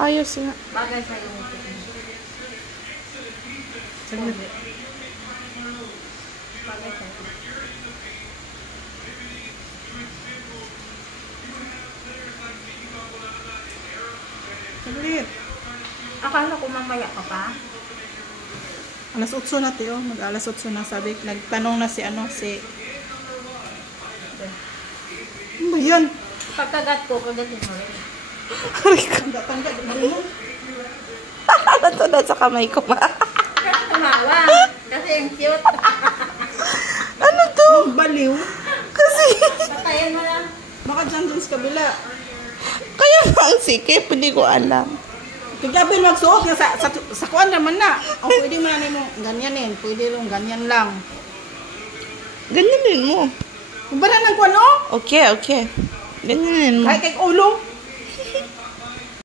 Ayos nga. Bagay sa'yo. Saglit. Bagay sa'yo. Saglit. Akala ko mamaya ka pa. Alas 8 na tiyo. Mag-alas 8 na sabi. Nagtanong na si ano, si... Ano ba yan? Pagkagat ko, kagatin mo rin. Tangga-tangga. Ano? Ito na sa kamay ko. Kasi tumawa. Kasi ang cute. Ano to? Ang baliw. Kasi, Patayin mo lang. Baka dyan sa kabila. kaya nga ang sikip, hindi ko alam. Kagabin magsuot nga sa kuwan naman na. O pwede mo na mo ganyanin. Pwede rin ganyan lang. Ganyanin mo. Kung ba na ng kuwan o? Okay. Ganyanin mo. Kahit kay ulo.